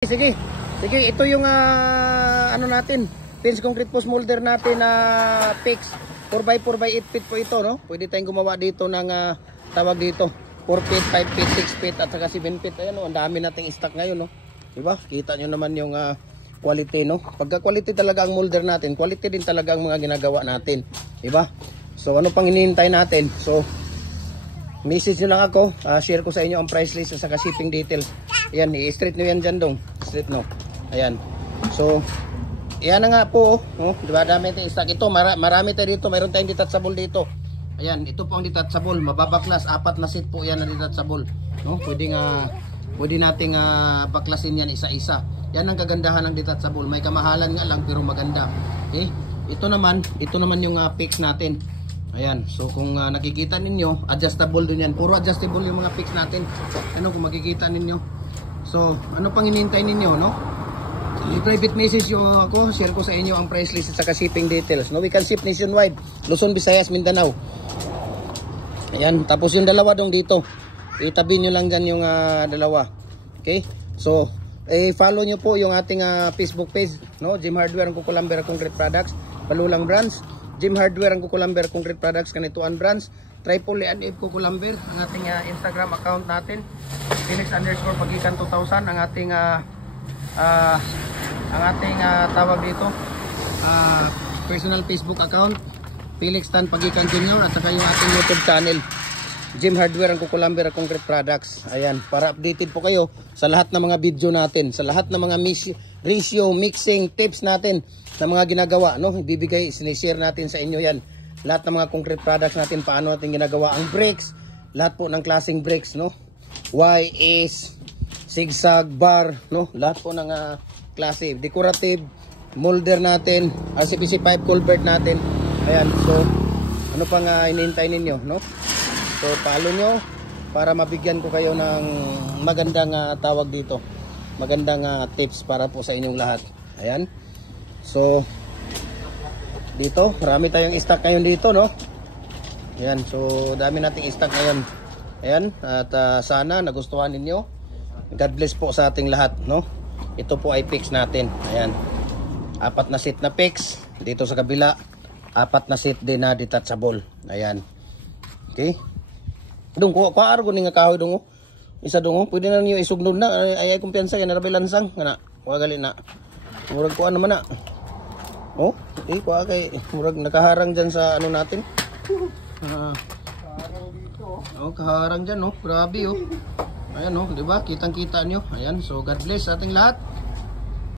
Sige. Sige, ito yung ano natin, Pins Concrete Post Molder natin na fix 4x4 by 8 feet po ito, no? Pwede tayong gumawa dito ng tawag dito 4 feet, 5 feet, 6 feet at saka 7 feet. Ayan, no? Ang dami nating stock ngayon, no? Diba? Kita nyo naman yung quality, no? Pagka quality talaga ang molder natin, quality din talaga ang mga ginagawa natin, diba? So ano pang hinihintay natin? So message nyo lang ako, share ko sa inyo ang price list at saka shipping details. Ayan, i-straight nyo yan dyan dong. Straight, no? Ayan. So, yan na nga po. Oh, diba, dami tayong stock. Ito, marami tayo dito. Mayroon tayong detachable dito. Ayan, ito po ang detachable. Mababaklas. 4 na set po yan na detachable. No? Pwede nating baklasin yan isa-isa. Yan ang kagandahan ng detachable. May kamahalan nga lang pero maganda. Okay? Ito naman yung fix natin. Ayan, so kung nakikita ninyo, adjustable din yan. Puro adjustable yung mga fix natin. Ano kung makikita ninyo. So, ano pang hinihintay ninyo, no? I-private message yung ako, share ko sa inyo ang price list at saka shipping details. No, we can ship nationwide. Luzon, Visayas, Mindanao. Ayan, tapos yung dalawa dong dito. Itabi nyo lang dyan yung dalawa. Okay? So, follow nyo po yung ating Facebook page, no? Jim Hardware ang Kukulamber Concrete Products, Palulang Branch. Jim Hardware ang Kukulamber Concrete Products, Kanituan Branch. Triple and F Kukulamber ang ating Instagram account natin. Felix_Pagikan 2000 ang ating tawag dito personal Facebook account, Felix Tan Pagikan Jr. at saka yung ating YouTube channel, Jim Hardware ang Kukulamber Concrete Products. Ayan, para updated po kayo sa lahat ng mga video natin, sa lahat ng mga ratio, mixing, tips natin na mga ginagawa, no? Ibibigay, sinishare natin sa inyo yan. Lahat ng mga concrete products natin, paano natin ginagawa ang brakes, lahat po ng klaseng brakes, no? YS, zigzag, bar, no? Lahat po ng klase, decorative, molder natin, RCPC pipe culvert natin. Ayan, so ano pang inihintay ninyo, no? So follow nyo para mabigyan ko kayo ng magandang tawag dito, magandang tips para po sa inyong lahat. Ayan, so dito, marami tayong stock ngayon dito, no? Ayan, so dami nating stock ngayon. Ayan, at sana nagustuhan ninyo. God bless po sa ating lahat, no? Ito po ay fix natin. Ayan, 4 na set na fix. Dito sa kabila, 4 na set din na detachable. Ayan, okay. Dong, kuha argo ni nga kahoy dong. Isa dong, pwede na niyo isugnod na. Ay kumpiyansa yan, narabay lansang. Kana, kuha gali na. Murag kuha naman na. Oh, kuha kay murag nakaharang dyan sa ano natin. Oh, kaharang dyan, no? Grabe, oh. Ayan, no? Diba? Kitang-kita nyo. Ayan, so God bless sa ating lahat.